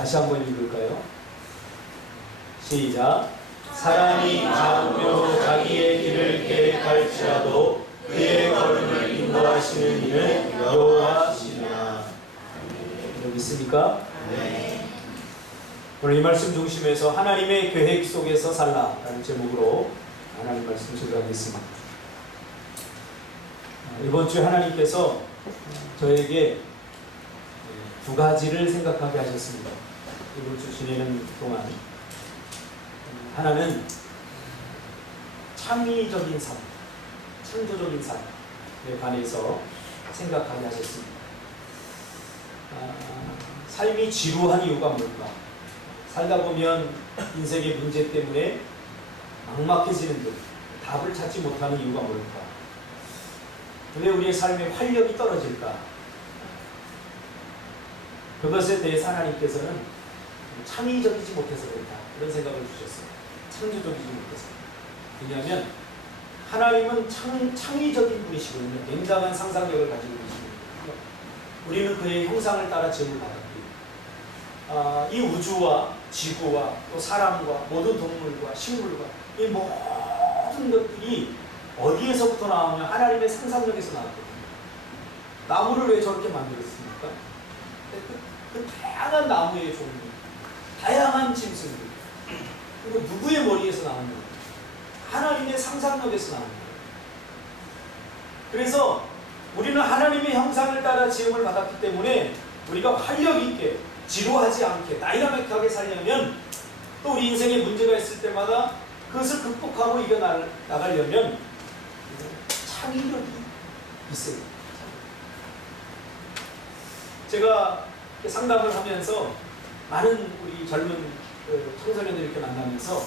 다시 한번 읽을까요? 시작. 사람이 자우며 자기의 길을 계획할지라도 그의 걸음을 인도하시는 이는 여호와시니라. 있습니까? 네. 오늘 이 말씀 중심에서 하나님의 계획 속에서 살라라는 제목으로 하나님 말씀 전하겠습니다. 이번 주에 하나님께서 저에게 두 가지를 생각하게 하셨습니다. 이번 주 지내는 동안 하나는 창의적인 삶, 창조적인 삶에 관해서 생각하게 하셨습니다. 삶이 지루한 이유가 뭘까? 살다 보면 인생의 문제 때문에 막막해지는 듯 답을 찾지 못하는 이유가 뭘까? 왜 우리의 삶의 활력이 떨어질까? 그것에 대해서 하나님께서는 창의적이지 못해서 그렇다, 그런 생각을 주셨어요. 창조적이지 못해서. 왜냐하면 하나님은 창의적인 분이시거든요. 굉장한 상상력을 가지고 계십니다. 우리는 그의 형상을 따라 지음을 받았고요. 이 우주와 지구와 또 사람과 모든 동물과 식물과 이 모든 것들이 어디에서부터 나오냐? 하나님의 상상력에서 나왔거든요. 나무를 왜 저렇게 만들었습니까? 그 다양한 나무의 종류, 다양한 짐승들, 그리고 누구의 머리에서 나왔는가? 하나님의 상상력에서 나온 거예요. 그래서 우리는 하나님의 형상을 따라 지음을 받았기 때문에 우리가 활력 있게, 지루하지 않게, 다이나믹하게 살려면, 또 우리 인생에 문제가 있을 때마다 그것을 극복하고 이겨나가려면 창의력이 있어요. 제가 상담을 하면서 많은 우리 젊은 청소년들 이렇게 만나면서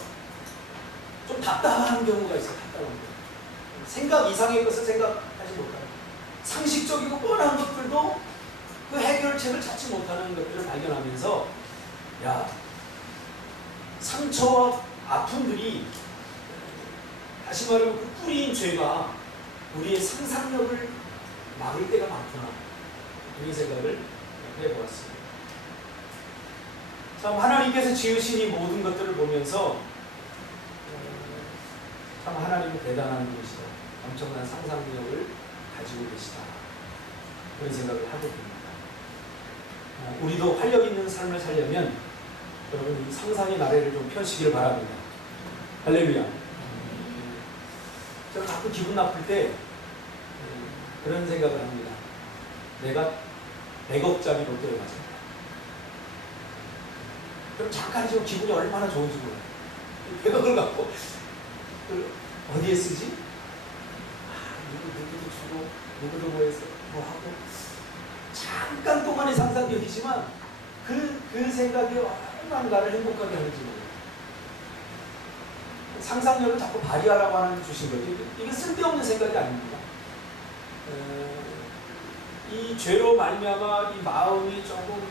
좀 답답한 경우가 있어요. 답답한 경우. 생각 이상의 것을 생각하지 못하는, 상식적이고 뻔한 것들도 그 해결책을 찾지 못하는 것들을 발견하면서, 야, 상처와 아픔들이, 다시 말하면 그 뿌리인 죄가 우리의 상상력을 막을 때가 많구나, 이런 생각을 해보았습니다. 참 하나님께서 지으신 이 모든 것들을 보면서 참 하나님은 대단한 분이시다, 엄청난 상상력을 가지고 계시다, 그런 생각을 하게 됩니다. 우리도 활력 있는 삶을 살려면 여러분 이 상상의 나래를 좀 펴시길 바랍니다. 할렐루야. 제가 가끔 기분 나쁠 때 그런 생각을 합니다. 내가 100억짜리 로또를 맞았다. 그럼 잠깐 지금 기분이 얼마나 좋은지 몰라요. 100억을 갖고 어디에 쓰지? 누구도 주고, 누구도 뭐 해서, 뭐 하고. 잠깐 동안의 상상력이지만, 그 생각이 얼마나 나를 행복하게 하는지 몰라요. 상상력을 자꾸 발휘하라고 하는 주신 거죠. 이게 쓸데없는 생각이 아닙니다. 이 죄로 말미암아 이 마음이 조금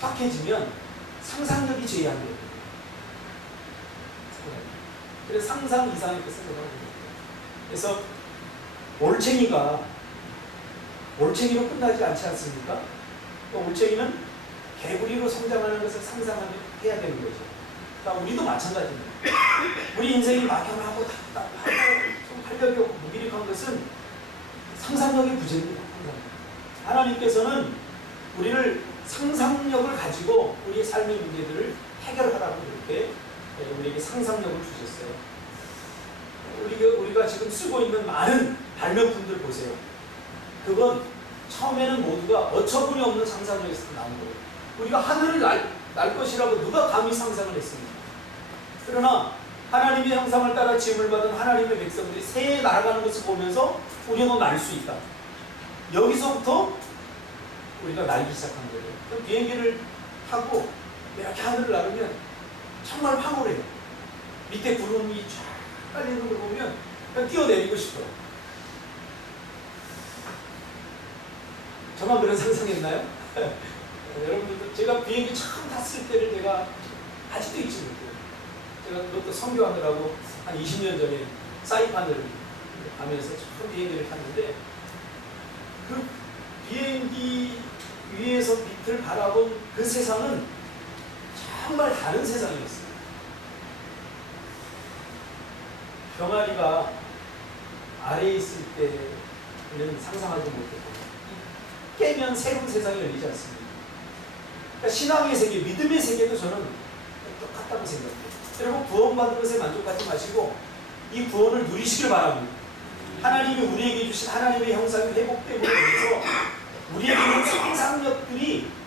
팍팍해지면 상상력이 제한돼요. 그래서 상상 이상의 것을 생각하는 거예요. 그래서 올챙이로 끝나지 않지 않습니까? 올챙이는 개구리로 성장하는 것을 상상해야 되는 거죠. 그러니까 우리도 마찬가지입니다. 우리 인생이 막연하고 답답하고 좀 활력이 없고 무기력한 것은 상상력의 부재입니다. 하나님께서는 우리를 상상력을 가지고 우리의 삶의 문제들을 해결하라고 이렇게 우리에게 상상력을 주셨어요. 우리가 지금 쓰고 있는 많은 발명품들 보세요. 그건 처음에는 모두가 어처구니 없는 상상력에서 나온 거예요. 우리가 하늘을 날 것이라고 누가 감히 상상을 했습니까? 그러나 하나님의 형상을 따라 지음을 받은 하나님의 백성들이 새에 날아가는 것을 보면서 우리도 날 수 있다. 여기서부터 우리가 날기 시작한 거예요. 그럼 비행기를 타고 이렇게 하늘을 나르면 정말 황홀해요. 밑에 구름이 쫙 깔리는 걸 보면 그냥 뛰어내리고 싶어요. 저만 그런 상상했나요? 여러분들도 제가 비행기 처음 탔을 때를 제가 아직도 잊지 못해요. 제가 그것도 선교하느라고 한 20년 전에 사이판을 가면서 처음 비행기를 탔는데, 그 비행기 위에서 밑을 바라본 그 세상은 정말 다른 세상이었어요. 병아리가 아래에 있을 때는 상상하지 못했고 깨면 새로운 세상이 열리지 않습니다. 그러니까 신앙의 세계, 믿음의 세계도 저는 똑같다고 생각해요. 여러분 구원받은 것에 만족하지 마시고 이 구원을 누리시길 바랍니다. 하나님이 우리에게 주신 하나님의 형상이 회복됨으로 인해서 우리에게 있는 상상력들이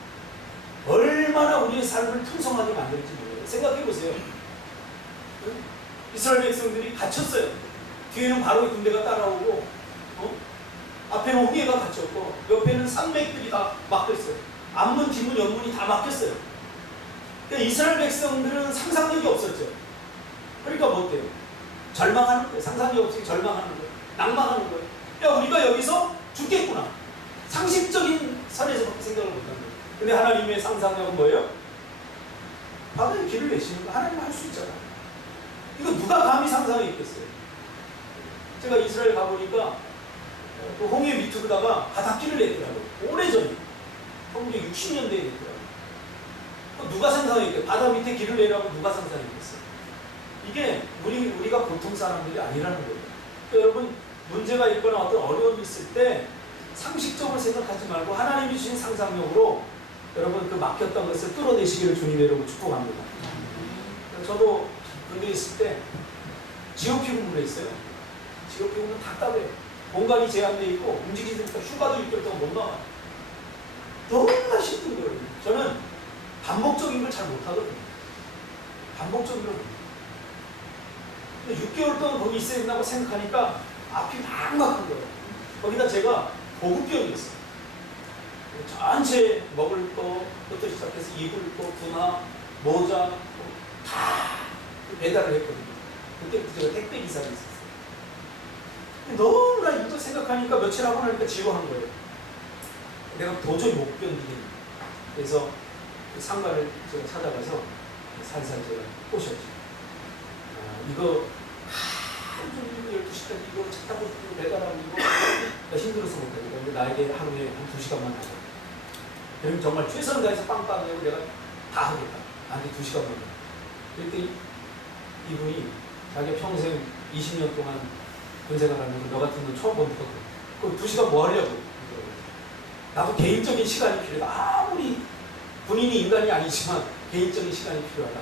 얼마나 우리의 삶을 풍성하게 만들지 몰라요. 생각해 보세요. 이스라엘 백성들이 갇혔어요. 뒤에는 바로의 군대가 따라오고 앞에는 홍해가 갇혔고 옆에는 산맥들이 다 막혔어요. 앞문, 뒷문, 옆문이 다 막혔어요. 그러니까 이스라엘 백성들은 상상력이 없었죠. 그러니까 뭐 어때요? 절망하는 거예요. 상상력 없이 절망하는 거예요. 낭망하는 거예요. 야, 우리가 여기서 죽겠구나. 상식적인 선에서밖에 생각을 못하는 거예요. 근데 하나님의 상상력은 뭐예요? 바다에 길을 내시는 거 하나님 할 수 있잖아요. 이거 누가 감히 상상했겠어요? 제가 이스라엘 가보니까 그 홍해 밑으로다가 바닷길을 냈더라고요. 오래전에. 1960년대에 냈더라고요. 누가 상상했겠어요? 바다 밑에 길을 내라고 누가 상상했겠어요? 이게 우리가 보통 사람들이 아니라는 거예요. 그러니까 여러분 문제가 있거나 어떤 어려움이 있을 때 상식적으로 생각하지 말고 하나님이 주신 상상력으로 여러분 그 막혔던 것을 뚫어내시기를 주님의 이름으로 축복합니다. 저도 군대에 있을 때 지옥피군부에 있어요. 지옥피군은 답답해요. 공간이 제한되어 있고 움직이니까 휴가도 있고 있다고 못 나와요. 너무나 힘든 거예요. 저는 반복적인 걸 잘 못하거든요. 반복적인 걸. 근데 6개월 동안 거기 있어야 된다고 생각하니까 앞이 막 막힌 거예요. 거기다 제가 보급병이었어요. 전체 먹을 거부터 시작해서 입을 거, 군화, 모자 다 배달을 했거든요. 그때부터 제가 택배 기사를 했었어요. 너무나 이거 생각하니까 며칠 하고 나니까 지루한 거예요. 내가 도저히 못 견디겠네. 그래서 그 상가를 제가 찾아가서 살살 제가 꼬셨죠. 이거 하루 종일 12시까지 이거 차 타고 배달하고 이거 힘들어서 못하니까 근데 나에게 하루에 한 2시간만 하자. 그럼 정말 최선을 다해서 빵빵 내고 내가 다 하겠다. 나한테 2시간만 해. 그때 이분이 자기가 평생 20년 동안 군생활하면서 너 같은 건 처음 본다. 그럼 2시간 뭐 하려고? 나도 개인적인 시간이 필요하다. 아무리 본인이 인간이 아니지만 개인적인 시간이 필요하다.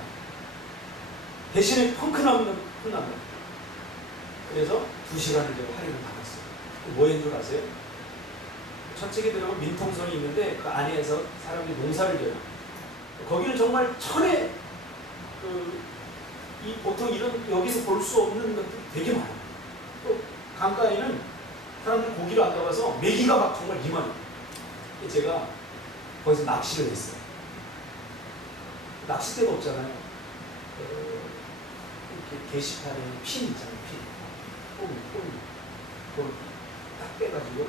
대신에 펑크나면 끝납니다. 그래서 2시간을 제가 할인을 받았어요. 뭐인 줄 아세요? 저쪽에 들어가면 민통선이 있는데 그 안에서 사람들이 농사를 져요. 거기는 정말 천에 보통 이런 여기서 볼 수 없는 것들이 되게 많아요. 또 강가에는 사람들 고기를 안 잡아서 메기가 막 정말 이만해요. 제가 거기서 낚시를 했어요. 낚싯대가 없잖아요. 이렇게 게시판에 핀 있잖아요. 핀. 그걸 딱 빼가지고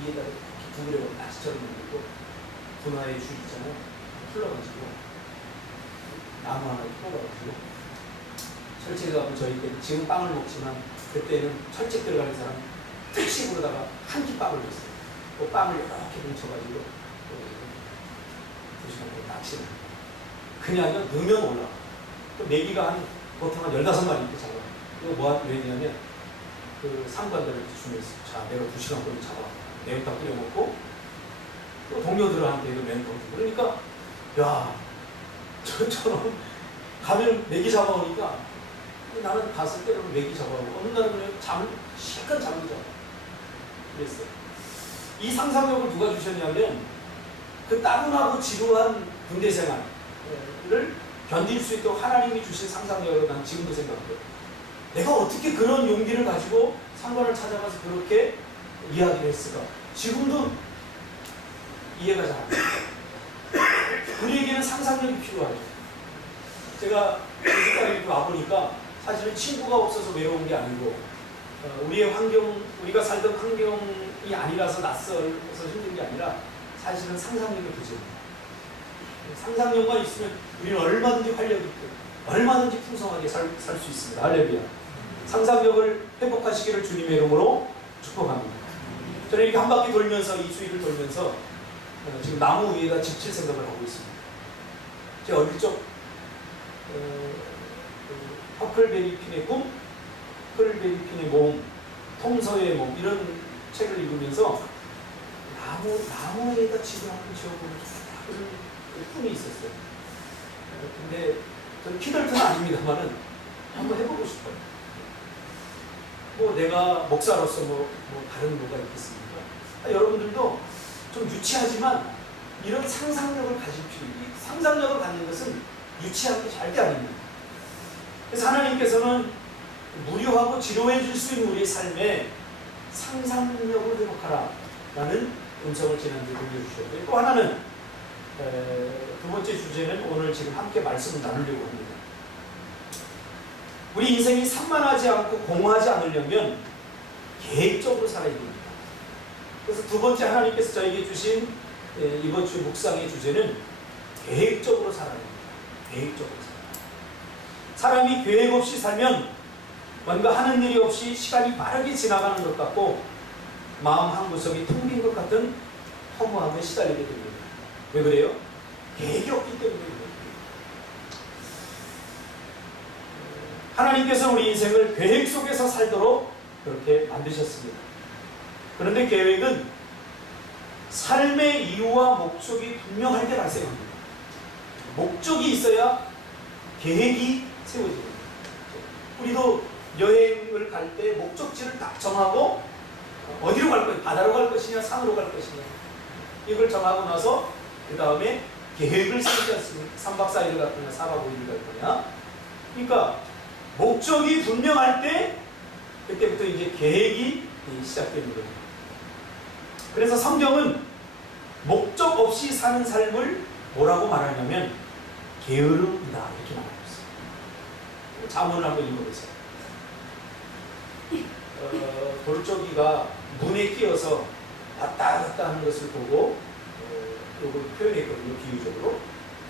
위에다가 이렇게 두드려 낚시처럼 만들고 분화의 줄 있잖아요. 풀러가지고 나무 하나 풀어가지고 철책에 가면 저희 때 지금 빵을 먹지만 그때는 철책 들어가는 사람 특식으로다가 한 끼 빵을 줬어요. 그 빵을 이렇게 뭉쳐가지고 2시간 동안 낚시를 그냥 넣으면 올라가. 메기가 보통 한 15마리 이렇게 잡아. 이거 왜 했냐면 그 상관들한테 주면서 자 내가 2시간 동안 잡아 매운탕 끓여 먹고 또 동료들한테 이거 매운탕 주고 그러니까 야 저처럼 가면 메기 잡아오니까 나는 갔을 때는 메기 잡아오고 어느 날은 그냥 실컷 잠을 자 그랬어요. 이 상상력을 누가 주셨냐면 그 따분하고 지루한 군대 생활을 견딜 수 있도록 하나님이 주신 상상력으로 난 지금도 생각해요. 내가 어떻게 그런 용기를 가지고 상관을 찾아가서 그렇게 이야기를 했을까? 지금도 이해가 잘 안 돼요. 우리에게는 상상력이 필요하죠. 제가 여기까지 와보니까 사실은 친구가 없어서 외로운 게 아니고 우리의 환경, 우리가 살던 환경이 아니라서 낯설어서 힘든 게 아니라 사실은 상상력이 부족합니다. 상상력만 있으면 우리는 얼마든지 활력 있고 얼마든지 풍성하게 살 수 있습니다. 할렐루야. 상상력을 회복하시기를 주님의 이름으로 축복합니다. 저는 이렇게 한 바퀴 돌면서 이 주위를 돌면서 지금 나무 위에다 집 칠 생각을 하고 있습니다. 제 어릴 적 허클베리 핀의 꿈, 허클베리 핀의 몸, 통서의 몸 이런 책을 읽으면서 나무에다 집을 한번 지어보고 싶다 그런 꿈이 있었어요. 근데 저는 키덜트는 아닙니다만은 한번 해보고 싶어요. 뭐 내가 목사로서 뭐 다른 뭐가 있겠습니까? 여러분들도 좀 유치하지만 이런 상상력을 가질 필요 있어요. 상상력을 갖는 것은 유치한 게 절대 아닙니다. 그래서 하나님께서는 무료하고 지루해 줄 수 있는 우리의 삶에 상상력을 회복하라 라는 음성을 지난주에 들려주셨고요. 또 하나는 두 번째 주제는 오늘 지금 함께 말씀을 나누려고 합니다. 우리 인생이 산만하지 않고 공허하지 않으려면 계획적으로 살아야 됩니다. 그래서 두 번째 하나님께서 저에게 주신 이번 주 묵상의 주제는 계획적으로 살아야 됩니다. 계획적으로 살아야 됩니다. 사람이 계획 없이 살면 뭔가 하는 일이 없이 시간이 빠르게 지나가는 것 같고 마음 한구석이 텅 빈 것 같은 허무함에 시달리게 됩니다. 왜 그래요? 계획이 없기 때문에 그래요. 하나님께서 우리 인생을 계획 속에서 살도록 그렇게 만드셨습니다. 그런데 계획은 삶의 이유와 목적이 분명할 때 발생합니다. 목적이 있어야 계획이 세워집니다. 우리도 여행을 갈 때 목적지를 딱 정하고 어디로 갈 거냐, 바다로 갈 것이냐, 산으로 갈 것이냐 이걸 정하고 나서 그 다음에 계획을 세우지 않습니까? 3박 4일을 갈 거냐, 4박 5일을 갈 거냐. 그러니까 목적이 분명할 때 그때부터 이제 계획이 시작되는 거예요. 그래서 성경은 목적 없이 사는 삶을 뭐라고 말하냐면 게으름이다 이렇게 말하고 있어요. 자문을 한번 읽어보세요. 돌조기가 문에 끼어서 왔다 갔다 하는 것을 보고 이걸 표현했거든요. 비유적으로.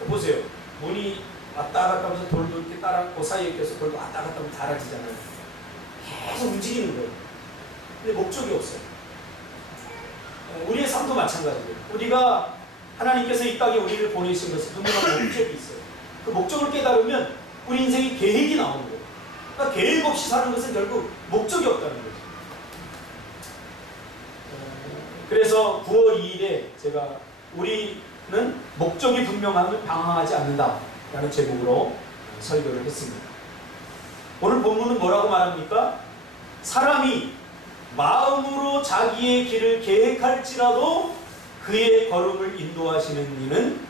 보세요. 문이 왔다 갔다 하면서 돌도 이렇게 따라 그 사이에 껴서 돌도 왔다 갔다 하면 닳아지잖아요. 계속 움직이는 거예요. 근데 목적이 없어요. 우리의 삶도 마찬가지예요. 우리가 하나님께서 이 땅에 우리를 보내신 것은 분명한 목적이 있어요. 그 목적을 깨달으면 우리 인생에 계획이 나오는 거예요. 그러니까 계획 없이 사는 것은 결국 목적이 없다는 거죠. 그래서 9월 2일에 제가 우리는 목적이 분명하면 방황하지 않는다 라는 제목으로 설교를 했습니다. 오늘 본문은 뭐라고 말합니까? 사람이 마음으로 자기의 길을 계획할지라도 그의 걸음을 인도하시는 이는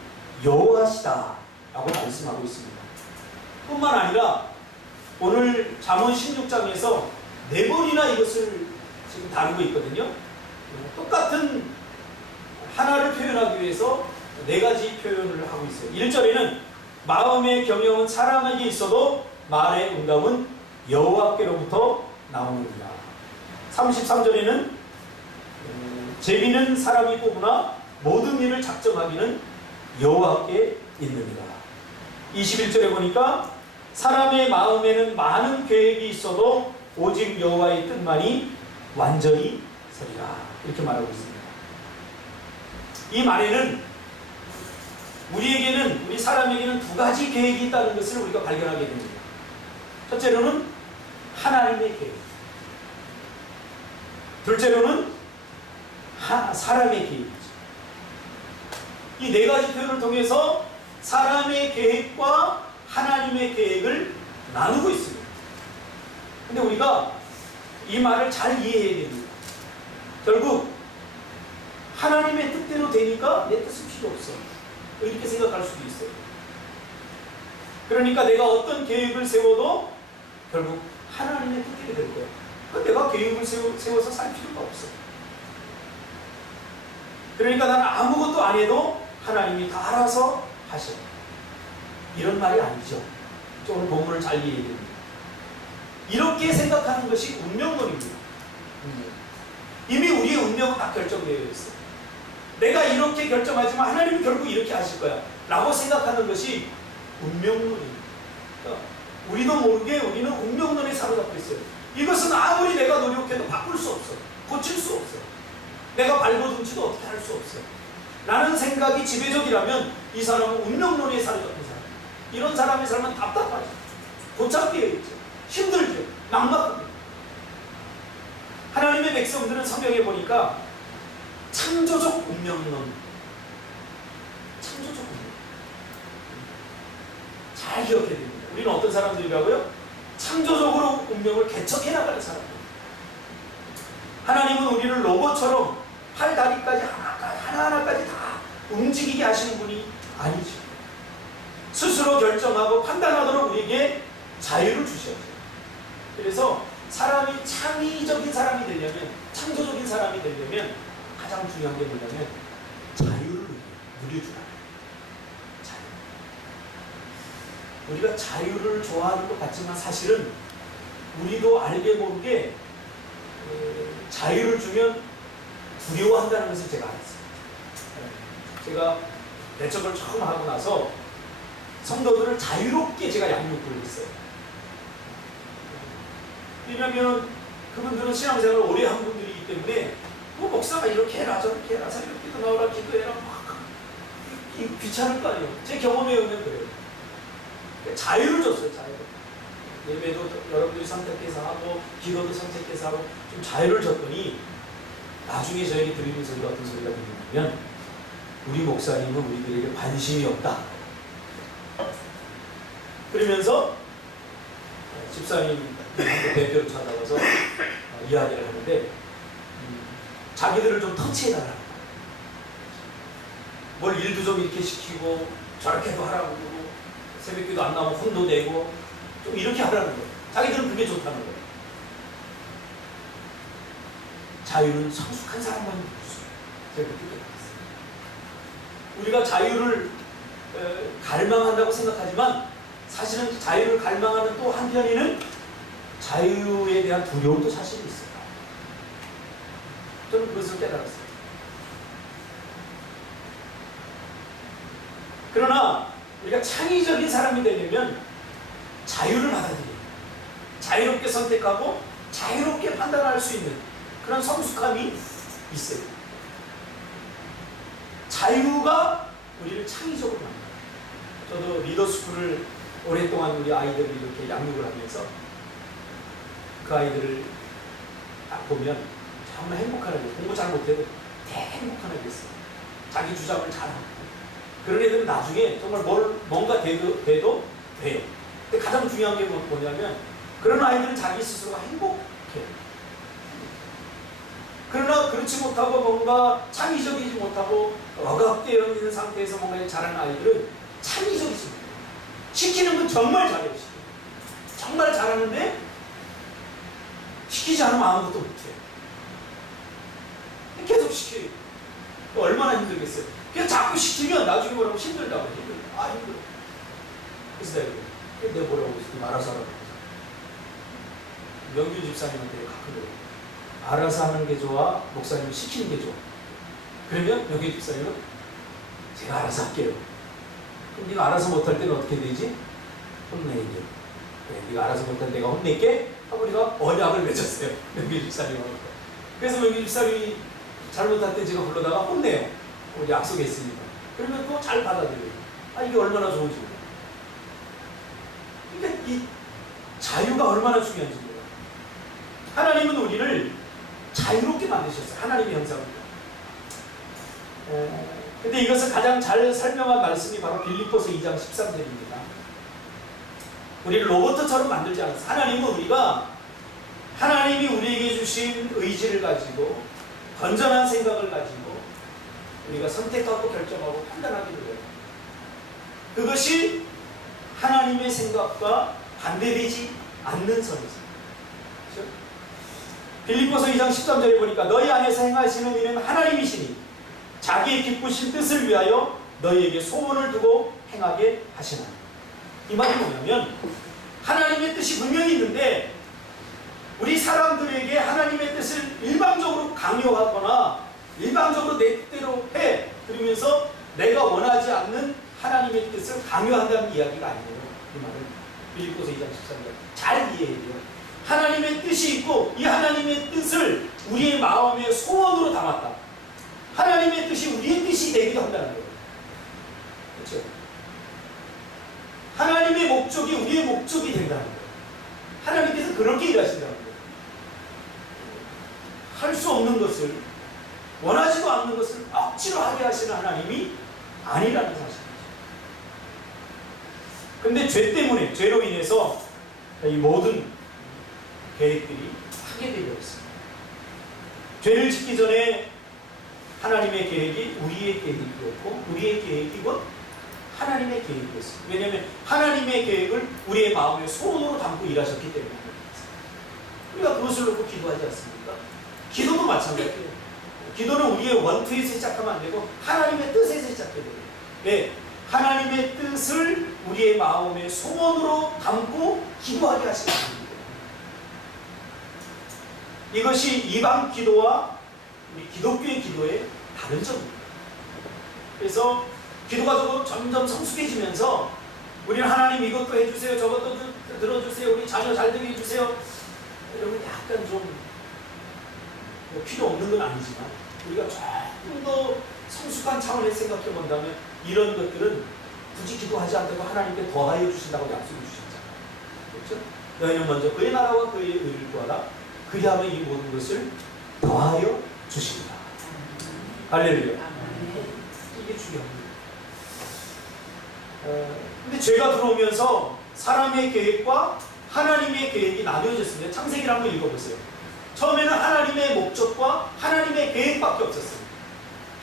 여호와시다 라고 말씀하고 있습니다. 뿐만 아니라 오늘 잠언 16장에서 4번이나 이것을 지금 다루고 있거든요. 똑같은 하나를 표현하기 위해서 4가지 표현을 하고 있어요. 1절에는 마음의 경영은 사람에게 있어도 말의 응답은 여호와께로부터 나오느니라. 33절에는 제비는 사람이 뽑으나 모든 일을 작정하기는 여호와께 있느니라. 21절에 보니까 사람의 마음에는 많은 계획이 있어도 오직 여호와의 뜻만이 완전히 서리라 이렇게 말하고 있습니다. 이 말에는 우리에게는 우리 사람에게는 2가지 계획이 있다는 것을 우리가 발견하게 됩니다. 첫째로는 하나님의 계획, 둘째로는 사람의 계획이죠. 이 4가지 표현을 통해서 사람의 계획과 하나님의 계획을 나누고 있습니다. 근데 우리가 이 말을 잘 이해해야 됩니다. 결국 하나님의 뜻대로 되니까 내 뜻은 필요 없어 이렇게 생각할 수도 있어요. 그러니까 내가 어떤 계획을 세워도 결국 하나님의 뜻대로 될 거야. 그러니까 내가 계획을 세워서 살 필요가 없어. 그러니까 나는 아무것도 안 해도 하나님이 다 알아서 하셔. 이런 말이 아니죠. 오늘 본문을 잘 이해해야 됩니다. 이렇게 생각하는 것이 운명론입니다. 이미 우리의 운명은 다 결정되어 있어요. 내가 이렇게 결정하지만 하나님은 결국 이렇게 하실 거야 라고 생각하는 것이 운명론입니다. 그러니까 우리도 모르게 우리는 운명론에 사로잡혀 있어요. 이것은 아무리 내가 노력해도 바꿀 수 없어. 고칠 수 없어. 내가 발버둥치도 어떻게 할 수 없어. 라는 생각이 지배적이라면 이 사람은 운명론에 사로잡힌 사람. 이런 사람의 삶은 답답하죠. 고착되어 있죠. 힘들죠. 막막합니다. 하나님의 백성들은 성경에 보니까 창조적 운명론, 창조적 운명 잘 기억해야 됩니다. 우리는 어떤 사람들이라고요? 창조적으로 운명을 개척해 나가는 사람들. 하나님은 우리를 로봇처럼 팔, 다리까지 하나하나까지 다 움직이게 하시는 분이 아니죠. 스스로 결정하고 판단하도록 우리에게 자유를 주셔야 돼요. 그래서 사람이 창의적인 사람이 되려면, 창조적인 사람이 되려면 가장 중요한 게 뭐냐면 자유를 누려주라. 자유. 우리가 자유를 좋아하는 것 같지만 사실은 우리도 알게 모르게 자유를 주면 두려워한다는 것을 제가 알았어요. 제가 대척을 처음 하고 나서 성도들을 자유롭게 제가 양육을 했어요. 왜냐하면 그분들은 신앙생활을 오래 한 분들이기 때문에 뭐 목사가 이렇게 해라 저렇게 해라 새벽기도 나오라 기도해라 막 귀찮을 거 아니에요. 제 경험에 의하면 그래요. 자유를 줬어요. 자유를. 예배도 여러분들이 선택해서 하고 기도도 선택해서 하고 좀 자유를 줬더니 나중에 저에게 들리는 소리가 어떤 소리가 들리냐면 우리 목사님은 우리들에게 관심이 없다. 그러면서 집사님 대표를 찾아가서 이야기를 하는데 자기들을 좀 터치해달라. 뭘 일도 좀 이렇게 시키고 저렇게도 하라고 그러고 새벽기도 안 나오면 혼도 내고 좀 이렇게 하라는 거예요. 자기들은 그게 좋다는 거예요. 자유는 성숙한 사람만 줄 수 있어요. 제가 그렇게 깨달았어요. 우리가 자유를 갈망한다고 생각하지만 사실은 자유를 갈망하는 또 한편에는 자유에 대한 두려움도 사실 있어요. 저는 그것을 깨달았어요. 그러나 우리가 창의적인 사람이 되려면 자유를 받아들여요. 자유롭게 선택하고 자유롭게 판단할 수 있는 그런 성숙함이 있어요. 자유가 우리를 창의적으로 만들어요. 저도 리더스쿨을 오랫동안 우리 아이들을 이렇게 양육을 하면서 그 아이들을 딱 보면 정말 행복한 애들, 공부 잘 못해도 되게 행복한 애들 있어요. 자기 주장을 잘하고 그런 애들은 나중에 정말 뭔가 돼도 돼요. 근데 가장 중요한 게 뭐냐면 그런 아이들은 자기 스스로가 행복해요. 그러나 그렇지 못하고 뭔가 창의적이지 못하고 억압되어 있는 상태에서 뭔가 잘하는 아이들은 창의적이지 못해요. 시키는 건 정말 잘해요. 정말 잘하는데 시키지 않으면 아무것도 못해요. 계속 시켜요. 얼마나 힘들겠어요. 그냥 자꾸 시키면 나중에 뭐라고 힘들다고 해요. 힘들어. 그래서 내가 뭐라고 했어요. 알아서 하라고. 명규 집사님한테 가끔 그래요. 알아서 하는 게 좋아, 목사님은 시키는 게 좋아. 그러면 명규 집사님은 제가 알아서 할게요. 그럼 네가 알아서 못할 때는 어떻게 되지? 혼내게. 그래, 네가 알아서 못할 때 내가 혼낼게? 하고 우리가 언약을 맺었어요. 명규 집사님하고. 그래서 명규 집사님이 잘못할 때 제가 불러다가 혼내요. 우리 약속했으니까. 그러면 그거 잘 받아들여요. 이게 얼마나 좋은지 몰라요. 그러니까 이 자유가 얼마나 중요한지 몰라요. 하나님은 우리를 자유롭게 만드셨어요. 하나님의 형상입니다. 근데 이것을 가장 잘 설명한 말씀이 바로 빌립보서 2장 13절입니다. 우리를 로봇처럼 만들지 않았어요. 하나님이 우리에게 주신 의지를 가지고 건전한 생각을 가지고 우리가 선택하고 결정하고 판단하기를 해요. 그것이 하나님의 생각과 반대되지 않는 선이죠. 그렇죠? 빌립보서 2장 13절에 보니까 너희 안에서 행하시는 이는 하나님이시니 자기의 기쁘신 뜻을 위하여 너희에게 소원을 두고 행하게 하시나니. 이 말이 뭐냐면 하나님의 뜻이 분명히 있는데 우리 사람들에게 하나님의 뜻을 일방적으로 강요하거나 일방적으로 내 뜻대로 해 그러면서 내가 원하지 않는 하나님의 뜻을 강요한다는 이야기가 아니에요. 이 말은 빌립보서 2장 13절 잘 이해해야 돼요. 하나님의 뜻이 있고 이 하나님의 뜻을 우리의 마음의 소원으로 담았다. 하나님의 뜻이 우리의 뜻이 되기도 한다는 거예요. 그렇죠? 하나님의 목적이 우리의 목적이 된다는 거예요. 하나님께서 그렇게 일하신다는 거예요. 할 수 없는 것을, 원하지도 않는 것을 억지로 하게 하시는 하나님이 아니라는 사실이죠. 그런데 죄 때문에, 죄로 인해서 이 모든 계획들이 파괴되어 있습니다. 죄를 짓기 전에 하나님의 계획이 우리의 계획이었고, 우리의 계획이 곧 하나님의 계획이었습니다. 왜냐하면 하나님의 계획을 우리의 마음에 소원으로 담고 일하셨기 때문에 우리가 그것을 놓고 기도하지 않습니까? 기도도 마찬가지예요. 기도는 우리의 원투에서 시작하면 안 되고 하나님의 뜻에서 시작해야 돼요. 네, 하나님의 뜻을 우리의 마음에 소원으로 담고 기도하게 하시는 겁니다. 이것이 이방 기도와 우리 기독교의 기도의 다른 점입니다. 그래서 기도가 점점 성숙해지면서 우리는 하나님 이것도 해주세요, 저것도 들어주세요, 우리 자녀 잘 되게 해주세요. 여러분 약간 좀 필요 없는 건 아니지만 우리가 조금 더 성숙한 차원에서 생각해 본다면 이런 것들은 굳이 기도하지 않다고 하나님께 더하여 주신다고 약속해 주셨잖아요. 그렇죠? 너희는 먼저 그의 나라와 그의 의를 구하라. 그리하면 이 모든 것을 더하여 주십니다. 할렐루야. 이게 중요합니다. 근데 죄가 들어오면서 사람의 계획과 하나님의 계획이 나뉘어졌습니다. 창세기를 한번 읽어보세요. 처음에는 하나님의 목적과 하나님의 계획밖에 없었습니다.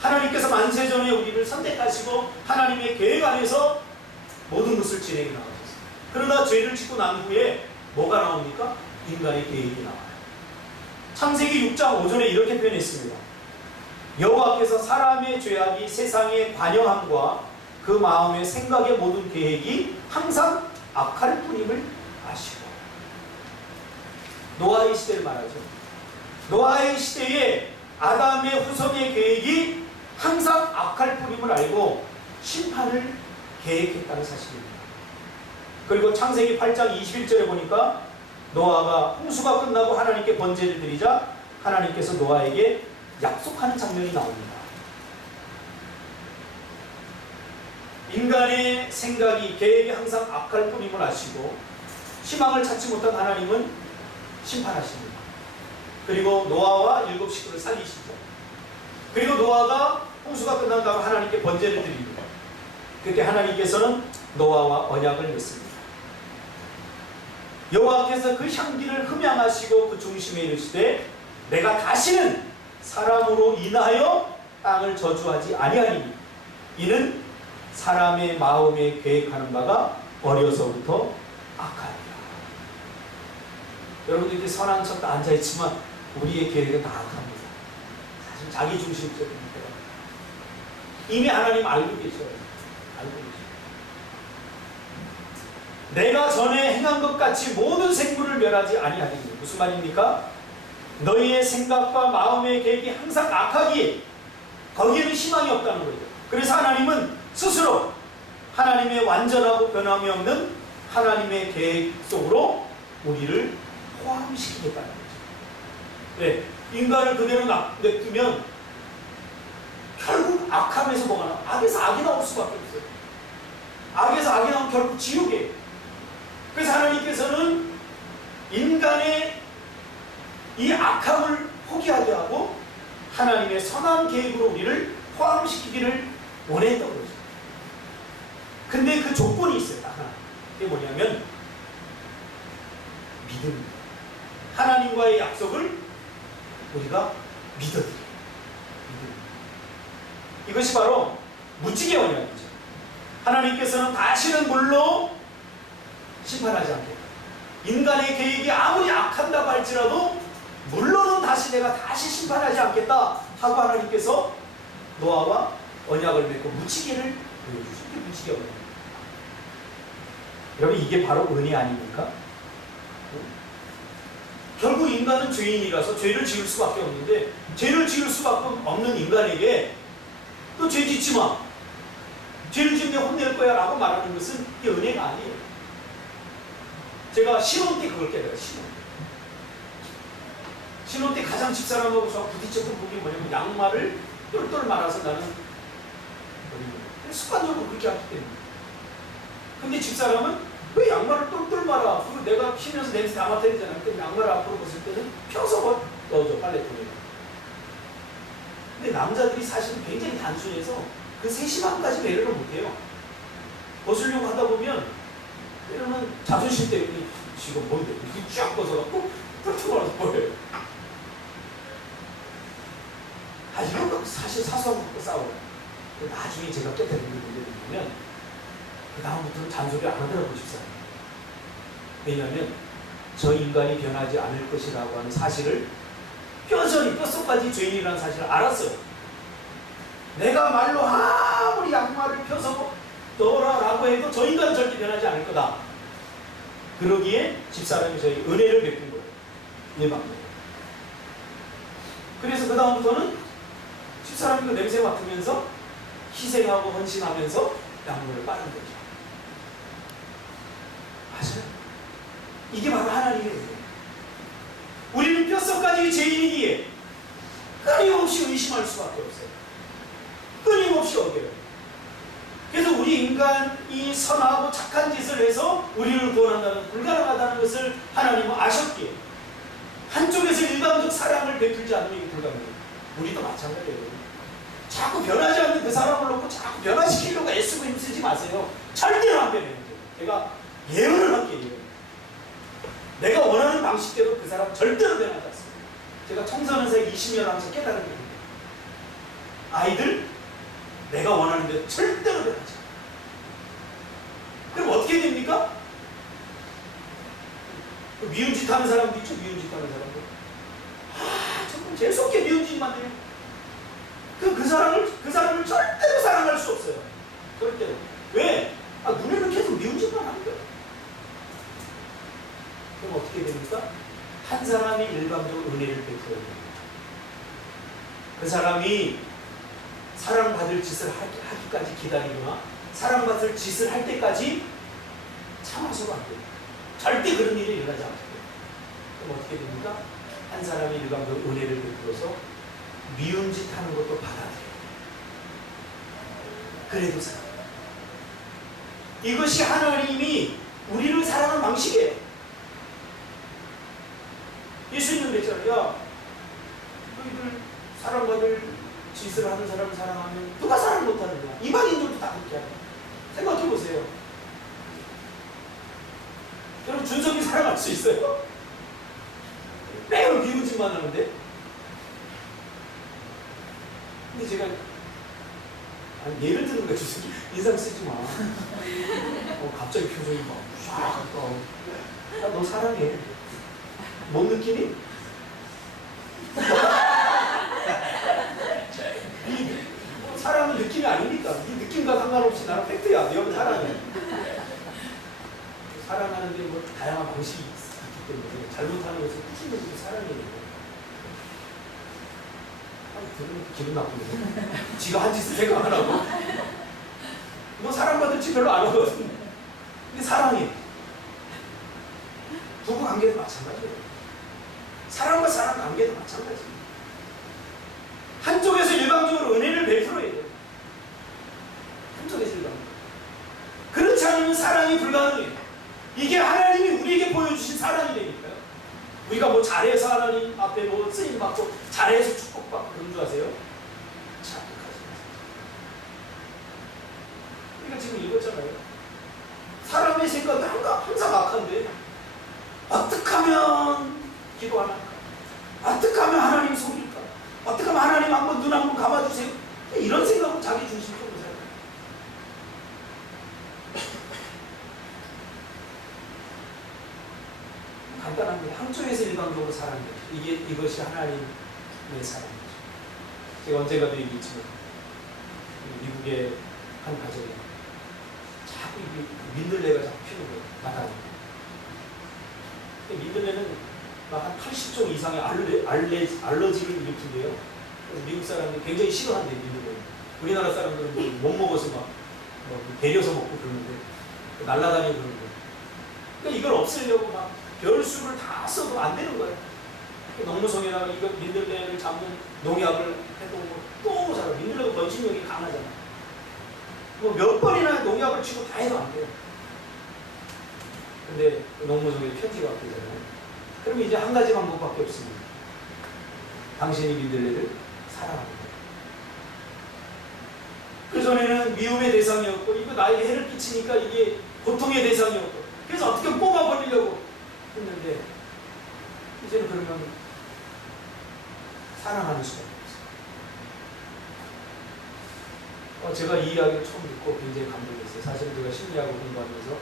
하나님께서 만세전에 우리를 선택하시고 하나님의 계획 안에서 모든 것을 진행해 나가셨습니다. 그러나 죄를 짓고 난 후에 뭐가 나옵니까? 인간의 계획이 나와요. 창세기 6장 5절에 이렇게 표현했습니다. 여호와께서 사람의 죄악이 세상에 관영함과 그 마음의 생각의 모든 계획이 항상 악할 뿐임을 아시고. 노아의 시대를 말하죠. 노아의 시대에 아담의 후손의 계획이 항상 악할 뿐임을 알고 심판을 계획했다는 사실입니다. 그리고 창세기 8장 21절에 보니까 노아가 홍수가 끝나고 하나님께 번제를 드리자 하나님께서 노아에게 약속하는 장면이 나옵니다. 인간의 생각이, 계획이 항상 악할 뿐임을 아시고 희망을 찾지 못한 하나님은 심판하십니다. 그리고 노아와 7 식구를 살리시죠. 그리고 노아가 홍수가 끝난 다음 하나님께 번제를 드립니다. 그때 하나님께서는 노아와 언약을 맺습니다. 여호와께서 그 향기를 흠양하시고 그 중심에 이르시되 내가 다시는 사람으로 인하여 땅을 저주하지 아니하리니 이는 사람의 마음에 계획하는 바가 어려서부터 악하니라. 여러분들 이렇게 선한 척 다 앉아있지만 우리의 계획은 다 악합니다. 사실 자기중심적입니다. 이미 하나님 알고 계셔요. 알고 계셔요. 내가 전에 행한 것 같이 모든 생물을 멸하지 아니하리니. 무슨 말입니까? 너희의 생각과 마음의 계획이 항상 악하기에 거기에는 희망이 없다는 거죠. 그래서 하나님은 스스로 하나님의 완전하고 변함이 없는 하나님의 계획 속으로 우리를 포함시키겠다는 거죠. 네, 인간을 그대로 냅두면 결국 악함에서 뭐가 나와? 악에서 악이 나올 수밖에 없어요. 악에서 악이 나오면 결국 지옥이에요. 그래서 하나님께서는 인간의 이 악함을 포기하게 하고 하나님의 선한 계획으로 우리를 포함시키기를 원했던 거죠. 근데 그 조건이 있어요. 하나. 그게 뭐냐면 믿음. 하나님과의 약속을 우리가 믿어드려요. 믿음. 이것이 바로 무지개 언약이죠. 하나님께서는 다시는 물로 심판하지 않겠다. 인간의 계획이 아무리 악한다고 할지라도 물론은 내가 다시 심판하지 않겠다 하고 하나님께서 노아와 언약을 맺고 무지개를 보여주죠. 이게 무지개 언약입니다. 여러분 이게 바로 은혜 아닙니까? 결국 인간은 죄인이라서 죄를 지을 수밖에 없는데 죄를 지을 수밖에 없는 인간에게 또 죄 짓지 마. 죄를 지으면 혼낼 거야 라고 말하는 것은 이게 은혜가 아니에요. 제가 신혼 때 그걸 깨달아요. 신혼 때 가장 집사람하고 저 부딪혔던 부분이 뭐냐면 양말을 똘똘 말아서 나는 습관적으로 그렇게 하기 때문에 근데 집사람은 왜 양말을 똘똘 말아? 그리고 내가 피면서 냄새 다 맡아야 되잖아. 그럼 양말을 앞으로 벗을 때는 펴서 넣어줘, 빨래통에. 근데 남자들이 사실은 굉장히 단순해서 그 세심함까지 배려를 못해요. 벗으려고 하다 보면 때로는 자존심 때문에 지금 뭔데 이렇게 쫙 벗어갖고 똘똘 말아서 버려요. 이런 거 사실 사소한 것도 싸워요. 나중에 제가 깨달은 문제를 보면 그 다음부터는 잔소리 안 하더라고요, 집사람. 왜냐하면 저 인간이 변하지 않을 것이라고 하는 사실을 뼈저리 뼛속까지 죄인이라는 사실을 알았어요. 내가 말로 아무리 양말을 펴서 넣어라라고 해도 저 인간은 절대 변하지 않을 거다. 그러기에 집사람이 저희 은혜를 베푼 거예요. 예방적으로. 그래서 그 다음부터는 집사람이 그 냄새 맡으면서 희생하고 헌신하면서 양물을 빠는 거죠. 맞아요. 이게 바로 하나님의 은혜예요. 우리는 뼛속까지 죄인이기에 끊임없이 의심할 수밖에 없어요. 끊임없이 어겨요. 그래서 우리 인간이 선하고 착한 짓을 해서 우리를 구원한다는 불가능하다는 것을 하나님은 아셨기에 한쪽에서 일방적 사랑을 베풀지 않으면 이게 불가능해요. 우리도 마찬가지예요. 자꾸 변하지 않는 그 사람을 놓고 자꾸 변화시키려고 애쓰고 힘쓰지 마세요. 절대로 안 변해요. 제가 예언을 할게요. 내가 원하는 방식대로 그 사람 절대로 변하지 않습니다. 제가 청소년 사역 20년 하면서 깨달은 게 있는데 아이들 내가 원하는 대로 절대로 변하지 않아요. 그럼 어떻게 됩니까? 미운 짓 하는 사람도 있죠. 미운 짓 하는 사람도. 정말 재수없게 미운 짓만 해요. 그 사람을 절대로 사랑할 수 없어요. 절대로. 왜? 눈에는 계속 미운 짓만 하는 거예요. 그럼 어떻게 됩니까? 한 사람이 일방적으로 은혜를 베풀어야 됩니다. 그 사람이 사랑받을 짓을 하기까지 기다리거나 사랑받을 짓을 할 때까지 참아서가 안 돼요. 절대 그런 일이 일어나지 않아요. 그럼 어떻게 됩니까? 한 사람이 일방적으로 은혜를 베풀어서 미운 짓 하는 것도 받아들여요. 그래도 사랑. 이것이 하나님이 우리를 사랑하는 방식이에요. 예수님은 그랬잖아요. 야, 너희들 사랑받을 짓을 하는 사람을 사랑하면 누가 사랑 못하느냐? 이방인들도 다 그렇게 하냐? 생각해보세요. 여러분 준석이 사랑할 수 있어요? 매우 미운 짓만 하는데? 근데 제가 예를 드는 거야. 준석이 인상 쓰지 마. 갑자기 표정이 막 야, 너 사랑해. 뭔 느낌이? 사랑은 느낌이 아닙니까? 이 느낌과 상관없이 나는 팩트야. 여러분 사랑해. 사랑하는데 뭐 다양한 방식이 있기 때문에 잘못하는 것을 꾸준히 해주고 사랑해요. 들으면 기분 나쁘네. 지가 한 짓을 생각 안 하고. 뭐 사랑받을지 별로 안 하거든. 근데 사랑해. 부부 관계도 마찬가지예요. 사랑과 사랑 관계도 마찬가지예요. 한쪽에서 일방적으로 은혜를 베풀어야 돼요. 한쪽에서 일방적으로. 그렇지 않으면 사랑이 불가능해요. 이게 하나님이 우리에게 보여주신 사랑이 되니까요. 우리가 뭐 잘해서 하나님 앞에 뭐 쓰임 받고 잘해서 축복받고 그런 줄 아세요? 착각하지 마세요. 우리가 지금 읽었잖아요. 사람의 생각이 항상 악한데 어떻게 하면 기도 안 할까? 어떻게 하면 하나님 속일까? 어떻게 하면 하나님 한번 눈 한번 감아주세요? 이런 생각으로 자기 중심적으로 살아요. 간단합니다. 한쪽에서 일방적으로 사랑해요. 이것이 하나님의 사랑이죠. 제가 언젠가도 얘기했지만 미국의 한 가정에 자꾸 민들레가 자꾸 피는 거예요. 마당에. 민들레는 한 80종 이상의 알러지를 일으킨대요. 그래서 미국 사람들이 굉장히 싫어한대요. 민들레. 우리나라 사람들은 못 먹어서 막 데려서 먹고 그러는데 날라다니고 그러는 거예요. 그러니까 이걸 없애려고 막 별수를 다 써도 안 되는 거예요. 농무성에다가 이거 민들레를 잡는 농약을 해도 또 자라. 민들레가 번식력이 강하잖아. 뭐 몇 번이나 농약을 치고 다 해도 안 돼요. 근데 농무성에 편지가 왔대잖아요. 그럼 이제 한 가지 방법밖에 없습니다. 당신이 믿을래를 사랑합니다. 그 전에는 미움의 대상이었고, 이거 나에게 해를 끼치니까 이게 고통의 대상이었고, 그래서 어떻게 뽑아버리려고 했는데, 이제는 그러면 사랑하는 수가 없어요. 제가 이 이야기를 처음 듣고 굉장히 감동했어요. 사실은 제가 심리학을 공부하면서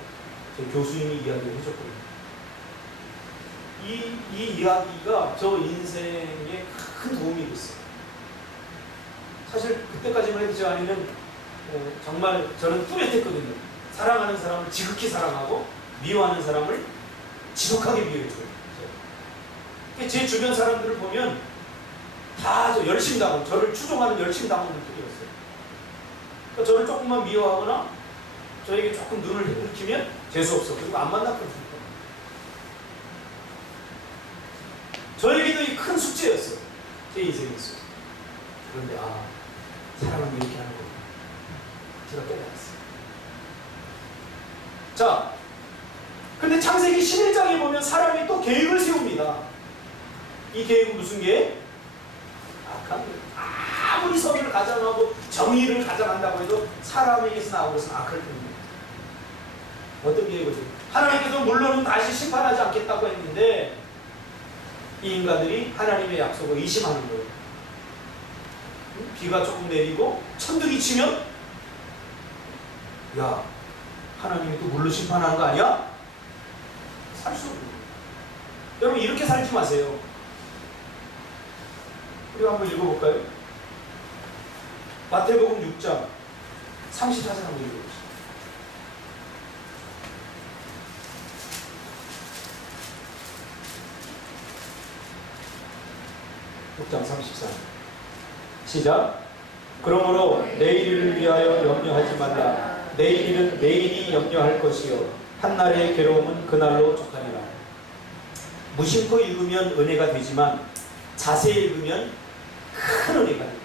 제 교수님이 이야기를 해줬거든요. 이 이야기가 저 인생에 큰 도움이 됐어요. 사실 그때까지만 해도 제 안에는 정말 저는 뚜렷했거든요. 사랑하는 사람을 지극히 사랑하고 미워하는 사람을 지독하게 미워했어요. 제 주변 사람들을 보면 다 저 열심히 당하고, 저를 추종하는 열심히 당하는 분들이었어요. 그러니까 저를 조금만 미워하거나 저에게 조금 눈을 흘리면 재수없어. 그리고 안 만났거든요. 저에게도 이 큰 숙제였어요. 제 인생에 있어요. 그런데 사랑은 이렇게 하는 거구나. 제가 깨달았어요. 자, 근데 창세기 11장에 보면 사람이 또 계획을 세웁니다. 이 계획은 무슨 계획? 악한 계획. 아무리 선을 가장하고 정의를 가장한다고 해도 사람에게서 나오는 것은 악할 뿐입니다. 어떤 계획이죠? 하나님께서 물론은 다시 심판하지 않겠다고 했는데 이 인간들이 하나님의 약속을 의심하는 거예요. 비가 조금 내리고 천둥이 치면 야, 하나님이 또 물로 심판하는 거 아니야? 살 수 없는 거예요. 여러분 이렇게 살지 마세요. 우리가 한번 읽어볼까요? 마태복음 6장 34절 한번 읽어보시죠. 6장 34절 시작. 그러므로 내일을 위하여 염려하지 말라. 내일은 내일이 염려할 것이요 한날의 괴로움은 그날로 족하니라. 무심코 읽으면 은혜가 되지만 자세히 읽으면 큰 은혜가 됩니다.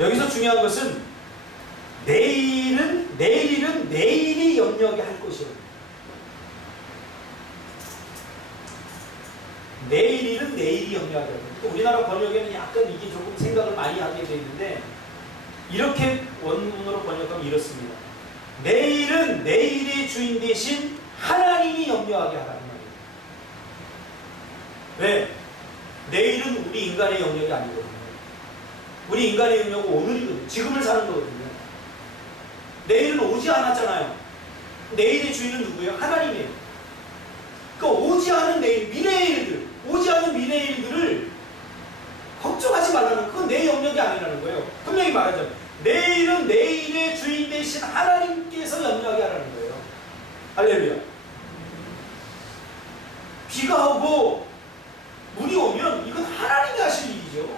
여기서 중요한 것은 내일은 내일이 염려하게 할 것이요. 내일은 내일이 염려하게 할 것이요. 우리나라 번역에는 약간 이게 조금 생각을 많이 하게 되어 있는데 이렇게 원문으로 번역하면 이렇습니다. 내일은 내일의 주인 대신 하나님이 염려하게 하라는 말이에요. 왜? 내일은 우리 인간의 영역이 아니거든요. 우리 인간의 영역은 오늘이거든요. 지금을 사는 거거든요. 내일은 오지 않았잖아요. 내일의 주인은 누구예요? 하나님이에요. 그러니까 오지 않은 내일, 미래의 일들, 오지 않은 미래의 일들을 걱정하지 말라는, 그건 내 영역이 아니라는 거예요. 분명히 말하자면 내일은 내일의 주인 대신 하나님께서 염려하게 하라는 거예요. 할렐루야. 비가 오고 물이 오면 이건 하나님이 하실 일이죠.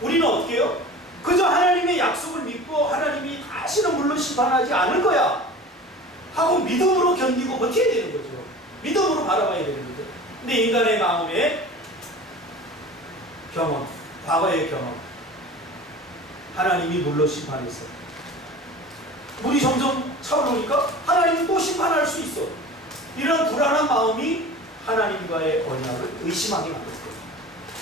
우리는 어떻게 해요? 그저 하나님의 약속을 믿고 하나님이 다시는 물로 심판하지 않을 거야 하고 믿음으로 견디고 버텨야 되는 거죠. 믿음으로 바라봐야 되는 거죠. 근데 인간의 마음에 경험, 과거의 경험, 하나님이 물로 심판했어. 물이 점점 차오르니까 하나님은 또 심판할 수 있어. 이런 불안한 마음이 하나님과의 언약을 의심하게 만들어요.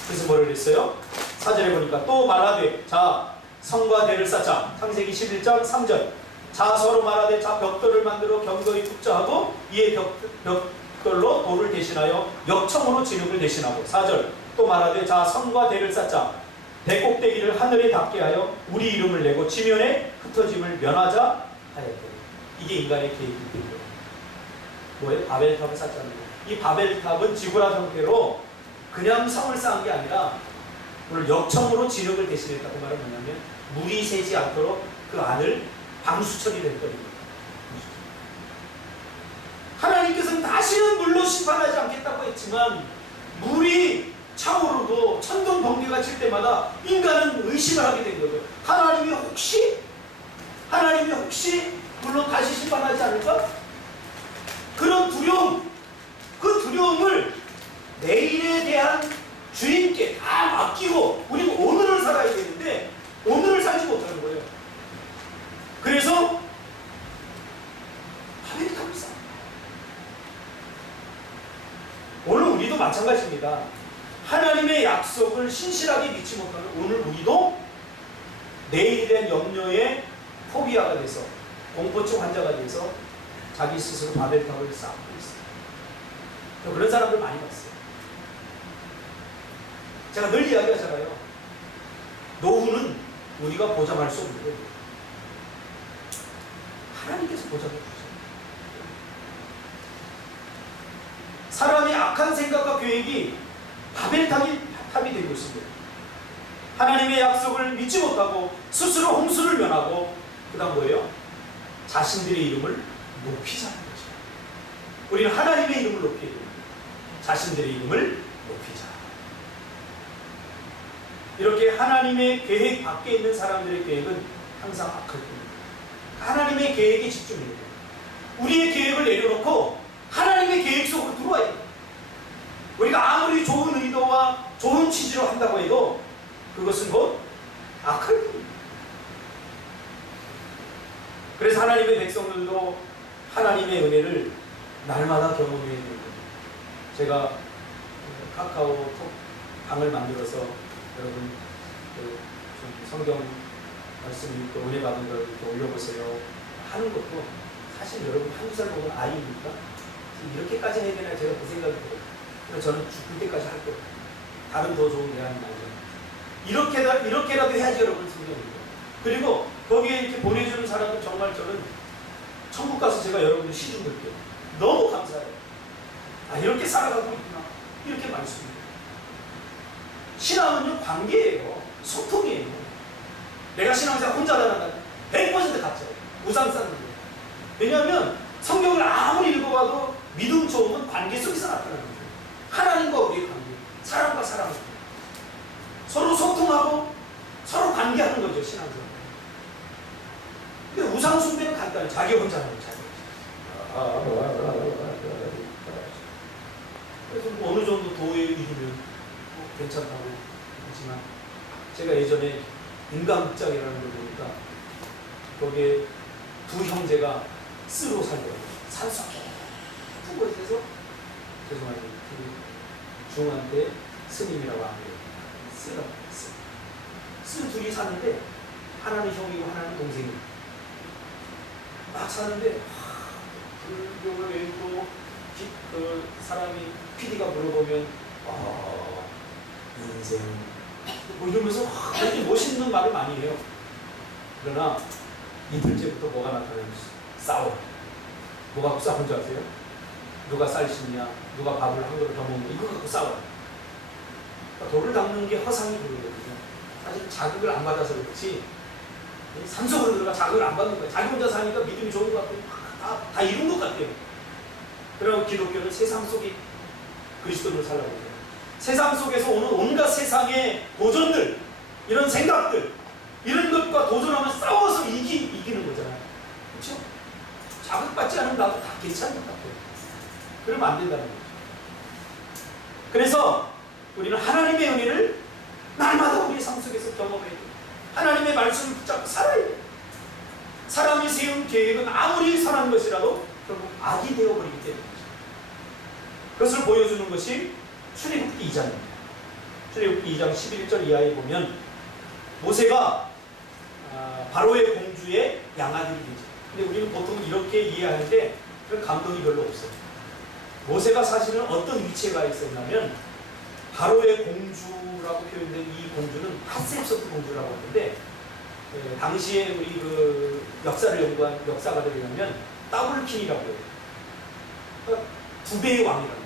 그래서 뭐를 했어요? 4절에 보니까 또 말하되 자 성과 대를 쌓자. 창세기 11장 3절. 자 서로 말하되 자 벽돌을 만들어 견고히 굽자하고 이에 벽돌로 돌을 대신하여 역청으로 진흙을 대신하고. 4절 또 말하되 자 성과 대를 쌓자. 배꼭대기를 하늘에 닿게 하여 우리 이름을 내고 지면에 흩어짐을 면하자 하였다. 이게 인간의 계획입니다. 뭐예요? 바벨탑을 쌓자는 거예요. 이 바벨탑은 지구라 형태로 그냥 성을 쌓은 게 아니라 오늘 역청으로 진흙을 대신했다고 말은 뭐냐면 물이 새지 않도록 그 안을 방수 처리를 했거든요. 하나님께서는 다시는 물로 심판하지 않겠다고 했지만 물이 차오르고 천둥 번개가 칠 때마다 인간은 의심을 하게 된 거죠. 하나님이 혹시 물론 다시 심판하지 않을까? 그런 두려움, 그 두려움을 내일에 대한 주인께 다 맡기고 우리는 오늘을 살아야 되는데 오늘을 살지 못하는 거예요. 그래서 바벨탑을 쌓아. 마찬가지입니다. 하나님의 약속을 신실하게 믿지 못하는 오늘 우리도 내일에 대한 염려에 포비아가 돼서 공포증 환자가 돼서 자기 스스로 바벨탑을 쌓고 있어요. 그런 사람들 많이 봤어요. 제가 늘 이야기하잖아요. 노후는 우리가 보장할 수 없는 거예요. 하나님께서 보장해 주세요. 사람의 악한 생각과 계획이 바벨탑이 되고 있습니다. 하나님의 약속을 믿지 못하고 스스로 홍수를 면하고 그 다음 뭐예요? 자신들의 이름을 높이자는 거죠. 우리는 하나님의 이름을 높여야 됩니다. 자신들의 이름을 높이자. 이렇게 하나님의 계획 밖에 있는 사람들의 계획은 항상 악할 겁니다. 하나님의 계획에 집중해야 돼요. 우리의 계획을 내려놓고 하나님의 계획 속으로 들어와야 돼요. 우리가 아무리 좋은 의도와 좋은 취지로 한다고 해도 그것은 곧 악할 겁니다. 그래서 하나님의 백성들도 하나님의 은혜를 날마다 경험해야 됩니다. 제가 카카오톡 방을 만들어서 여러분 성경 말씀 읽고 은혜 받은 걸 이렇게 올려보세요 하는 것도 사실 여러분 한두 살 먹은 아이입니까? 이렇게까지 해야 되나 제가 그 생각이 들어요. 그래서 저는 죽을 때까지 할 거예요. 다른 더 좋은 대안이 나오잖아요. 이렇게라도 해야지 여러분 생각입니다. 그리고 거기에 이렇게 보내주는 사람은 정말 저는 천국 가서 제가 여러분들 시중 들게요. 너무 감사해요. 아 이렇게 살아가고 있구나. 이렇게 말씀입니다. 신앙은요 관계예요. 소통이에요. 내가 신앙생활 혼자 하다가 100% 가짜예요. 우상 쌓는 거예요. 왜냐하면 성경을 아무리 읽어봐도 믿음 좋음은 관계 속에서 나타나는 거예요. 하나님과 우리의 관계, 사람과 사람의 관계. 서로 소통하고 서로 관계하는 거죠, 신앙생활. 근데 우상 숭배는 간단해. 자기 혼자 하는 거예요. 그래서 뭐 어느 정도 도에 이르면 괜찮다고 하지만 제가 예전에 인간극장이라는 걸 보니까 거기에 두 형제가 쓰로 살고요. 산속 깊은 곳에서 죄송합니다. 그 중한테 스님이라고 합니다. 쓰 둘이 사는데 하나는 형이고 하나는 동생이고 막 사는데 불교를 읽고 그 사람이 PD가 물어보면 인생 뭐 이러면서 되게 멋있는 말을 많이 해요. 그러나 이틀째부터 뭐가 나타나면 싸워. 뭐 갖고 싸운 줄 아세요? 누가 쌀 씻냐, 누가 밥을 한 그릇 더 먹냐, 이거 갖고 싸워요. 그러니까 돌을 닦는 게 허상이 그러거든요. 사실 자극을 안 받아서 그렇지 산속으로 들어가 자극을 안 받는 거예요. 자기 혼자 사니까 믿음이 좋은 것 같아요. 다 이룬 것 같아요. 그리고 기독교는 세상 속에 그리스도를 살라고 해요. 세상 속에서 오는 온갖 세상의 도전들, 이런 생각들, 이런 것과 도전하면 싸워서 이기는 거잖아요. 그렇죠? 자극받지 않으면 나도 다 괜찮은 것 같아요. 그러면 안 된다는 거죠. 그래서 우리는 하나님의 은혜를 날마다 우리의 삶 속에서 경험해야 돼요. 하나님의 말씀을 붙잡고 살아야 돼요. 사람이 세운 계획은 아무리 선한 것이라도 결국 악이 되어버리기 때문이죠. 그것을 보여주는 것이 출애굽기 2장입니다. 출애굽기 2장 11절 이하에 보면 모세가 바로의 공주의 양아들이 되죠. 근데 우리는 보통 이렇게 이해하는데 그런 감동이 별로 없어요. 모세가 사실은 어떤 위치에 있었냐면 바로의 공주라고 표현된 이 공주는 하셋소트 공주라고 하는데 당시에 우리 그 역사를 연구한 역사가들에 의하면 더블킹이라고 해요. 그러니까 두 배의 왕이라는 거예요.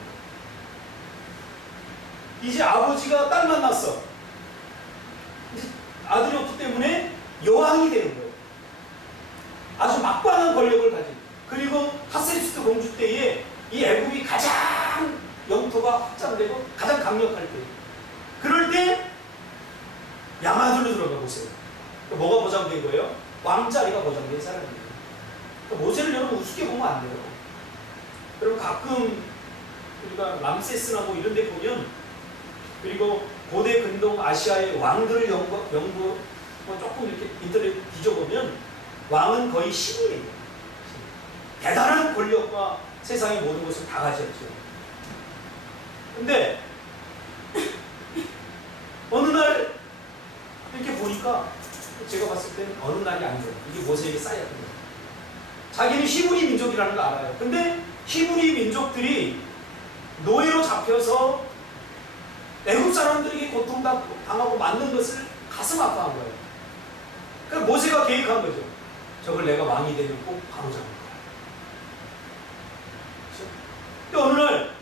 이제 아버지가 딸 만났어. 이제 아들이 없기 때문에 여왕이 되는 거예요. 아주 막강한 권력을 가진. 그리고 하셋소트 공주 때에 이 애국이 가장 영토가 확장되고 가장 강력할 때. 그럴 때 양아들로 들어가 보세요. 뭐가 보장된 거예요? 왕자리가 보장된 사람이에요. 그러니까 모세를 여러분 우습게 보면 안 돼요. 그리고 가끔 우리가 람세스나 뭐 이런 데 보면 그리고 고대 근동 아시아의 왕들을 연구 조금 이렇게 인터넷 뒤져보면 왕은 거의 신이에요. 대단한 권력과 세상의 모든 것을 다 가졌죠. 근데 어느 날 이렇게 보니까 제가 봤을 때는 어느 날이 아니죠. 이게 모세에게 쌓였던 거예요. 자기는 히브리 민족이라는 거 알아요. 근데 히브리 민족들이 노예로 잡혀서 애굽 사람들에게 고통당하고 맞는 것을 가슴 아파한 거예요. 그러니까 모세가 계획한 거죠. 저걸 내가 왕이 되면 꼭 바로잡을 거야. 그렇죠? 어느 날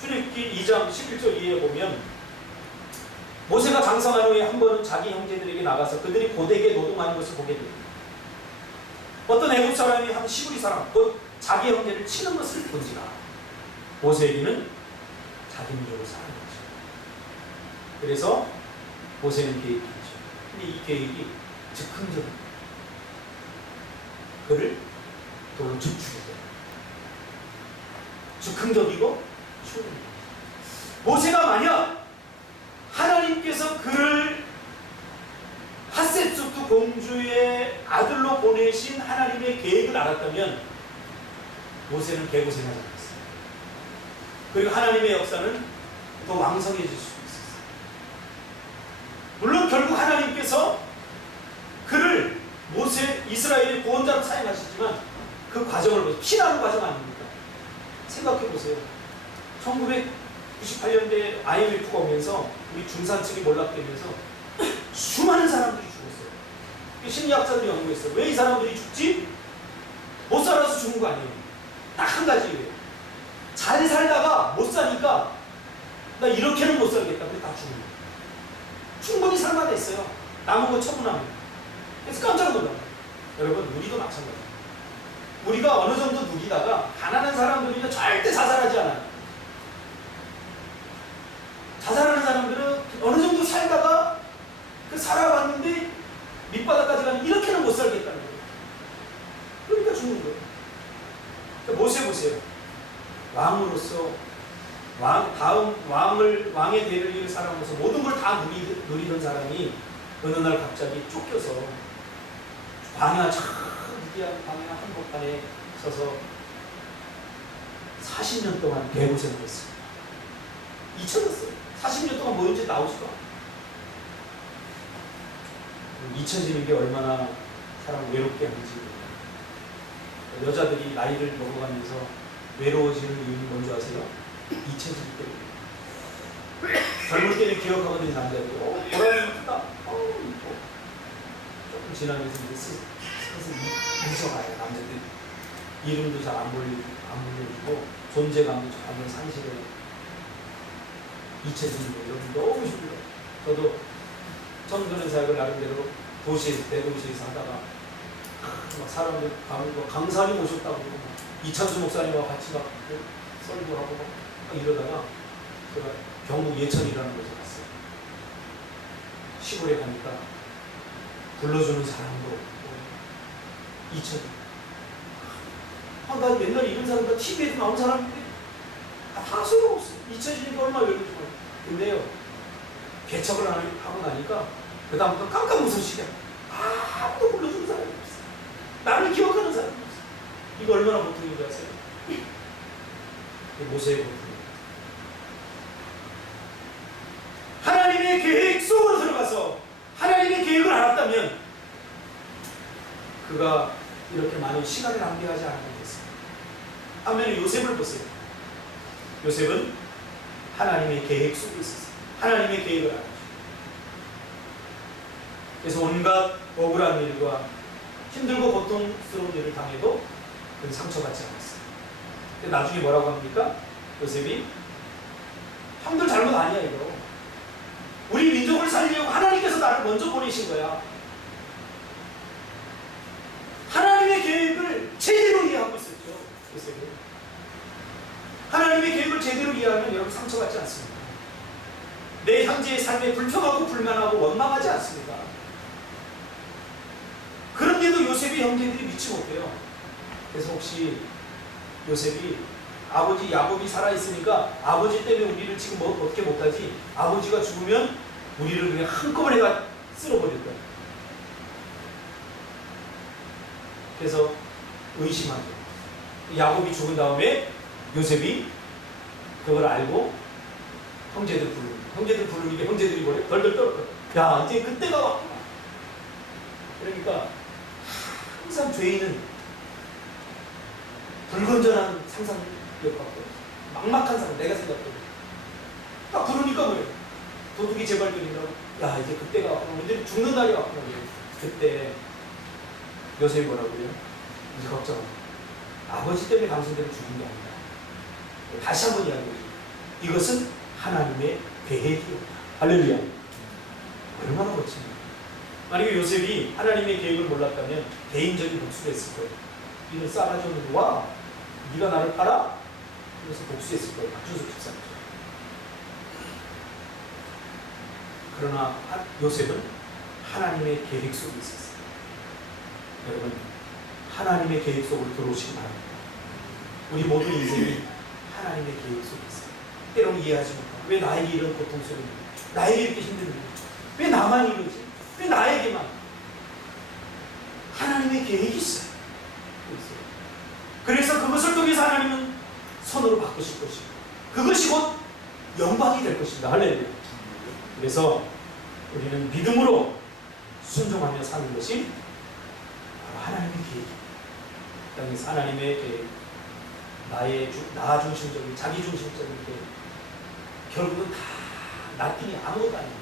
출애굽기 2장 11절 이하에 보면 모세가 장성한 후에 한 번은 자기 형제들에게 나가서 그들이 고되게 노동하는 것을 보게 됩니다. 어떤 애굽 사람이 한 히브리 사람, 곧 자기 형제를 치는 것을 본지라 모세에게는 자기 민족을 사는 거죠. 그래서 모세는 계획했죠. 근데 이 계획이 즉흥적입니다. 그를 돌로 죽여요. 즉흥적이고 충분합니다. 모세가 만약 하나님께서 그를 핫셋수트 공주의 아들로 보내신 하나님의 계획을 알았다면 모세는 개고생하지 않았어요. 그리고 하나님의 역사는 더 왕성해질 수 있었어요. 물론 결국 하나님께서 그를 모세 이스라엘의 구원자로 사용하시지만 그 과정을 보세요. 피나는 과정 아닙니까? 생각해 보세요. 1998년도에 IMF가 오면서 우리 중산층이 몰락되면서 수많은 사람들이 죽었어요. 심리학자들이 연구했어요. 왜 이 사람들이 죽지? 못 살아서 죽은 거 아니에요. 딱 한 가지예요. 잘 살다가 못 사니까 나 이렇게는 못 살겠다. 그래서 다 죽는 거예요. 충분히 살만했어요. 남은 건 처분하면. 그래서 깜짝 놀라요. 여러분, 우리도 마찬가지예요. 우리가 어느 정도 누리다가 가난한 사람들이 절대 자살하지 않아요. 자살하는 사람들은 어느 정도 살다가 살아왔는데 밑바닥까지 가면 이렇게는 못 살겠다는 거예요. 그러니까 죽는 거예요. 그러니까 모세 보세요. 왕으로서 왕의 대를 이을 사람으로서 모든 걸 다 누리던 사람이 어느 날 갑자기 쫓겨서 광야 무디한 광야 한복판에 서서 40년 동안 개고생을 했어요. 잊혀졌어요. 40년 동안 뭐였는지 나오지도 않아요. 잊혀지는 게 얼마나 사람을 외롭게 하는지. 여자들이 나이를 먹어가면서 외로워지는 이유는 뭔지 아세요? 잊혀지기 때문에. 젊을 때는 기억하거든요, 남자들이. 보람이 이쁘다. 이뻐. 조금 지나면서 이제 슬슬 잊어가요, 남자들이. 이름도 잘 안 불려주고, 존재감도 전혀 상실해. 잊혀지는 거, 여러분 너무 힘들어요. 저도 청소년 사역을 나름대로 대도시에서 하다가 막 사람들 강사님 오셨다고 그러고 이찬수 목사님과 같이 막 썰고 하고 막 이러다가 제가 경북 예천이라는 곳에 갔어요. 시골에 가니까 불러주는 사람도 없고 잊혀져. 나 옛날에 이런 사람 다 TV에도 나온 사람인데 다 소용없어. 잊혀지는 게 얼마나 외롭지 말이야. 근데요, 개척을 하고 나니까 그다음부터 깜깜 무슨 시기야. 아무도 불러주는 사람이 없어. 나를 기억하는 사람이 없어. 이거 얼마나 고통인지 아세요? 모세의 고통입니다. 하나님의 계획 속으로 들어가서 하나님의 계획을 알았다면 그가 이렇게 많은 시간을 낭비하지 않았겠습니다. 반면에 요셉을 보세요. 요셉은 하나님의 계획 속에 있었어요. 하나님의 계획을 알았죠. 그래서 온갖 억울한 일과 힘들고 고통스러운 일을 당해도 그는 상처받지 않았어요. 근데 나중에 뭐라고 합니까? 요셉이 형들 잘못 아니야 이거. 우리 민족을 살리려고 하나님께서 나를 먼저 보내신 거야. 하나님의 계획을 제대로 이해하고 있었죠. 요셉이. 하나님의 계획을 제대로 이해하면 여러분 상처받지 않습니다. 내 형제의 삶에 불평하고 불만하고 원망하지 않습니다. 그런데도 요셉의 형제들이 믿지 못해요. 그래서 혹시 요셉이 아버지 야곱이 살아있으니까 아버지 때문에 우리를 지금 어떻게 못하지? 아버지가 죽으면 우리를 그냥 한꺼번에 다 쓸어버릴 거야. 그래서 의심하죠. 야곱이 죽은 다음에 요셉이 그걸 알고 형제들 부르니까 형제들이 뭐래? 덜덜 떨어. 야, 이제 그때가 왔구나. 그러니까 항상 죄인은 불건전한 상상력 갖고 막막한 상상, 내가 생각해도 딱 부르니까 뭐래? 도둑이 제발 때린다고. 야, 이제 그때가 왔구나. 이제 죽는 날이 왔구나. 그때 요셉이 뭐라고요? 이제 걱정. 아버지 때문에 당신들을 죽인 게 아니다. 다시 한번 이야기해요. 이것은 하나님의 계획이었다. 할렐루야. 얼마나 멋집니까? 만약에 요셉이 하나님의 계획을 몰랐다면 개인적인 복수를 했을 거예요. 이를 싸가지고 와, 네가 나를 팔아? 그래서 복수했을 거예요. 박준석 집사님. 그러나 요셉은 하나님의 계획 속에 있었어요. 여러분, 하나님의 계획 속으로 들어오시기 바랍니다. 우리 모든 인생이 하나님의 계획 속에 있어요. 때로는 이해하지 못하고, 왜 나에게 이런 고통스러운 일, 나에게 이렇게 힘든 일, 왜 나만 이러지? 왜 나에게만? 하나님의 계획이 있어요. 그래서 그것을 통해서 하나님은 선으로 바꾸실 것이고, 그것이 곧 영광이 될 것입니다. 할렐루야. 그래서 우리는 믿음으로 순종하며 사는 것이 바로 하나님의 계획입니다. 땅에서 하나님의 계획, 나 중심적인, 자기 중심적인 계획, 결국은 다 나중에 아무것도 아닙니다.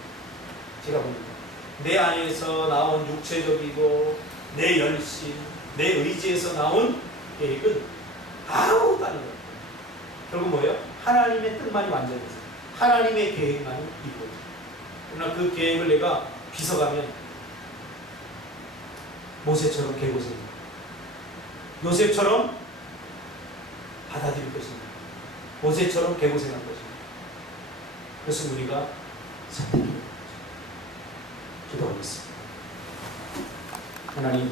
제가 봅니다. 내 안에서 나온 육체적이고 내 열심, 내 의지에서 나온 계획은 아무것도 아닙니다. 결국 뭐예요? 하나님의 뜻만이 완전해서 하나님의 계획만이 이루어져요. 그러나 그 계획을 내가 빗어가면 모세처럼 개고생입니다. 요셉처럼 받아들일 것입니다. 모세처럼 개고생할 것입니다. 그래서 우리가 선택해야 합니다. 기도하겠습니다. 하나님,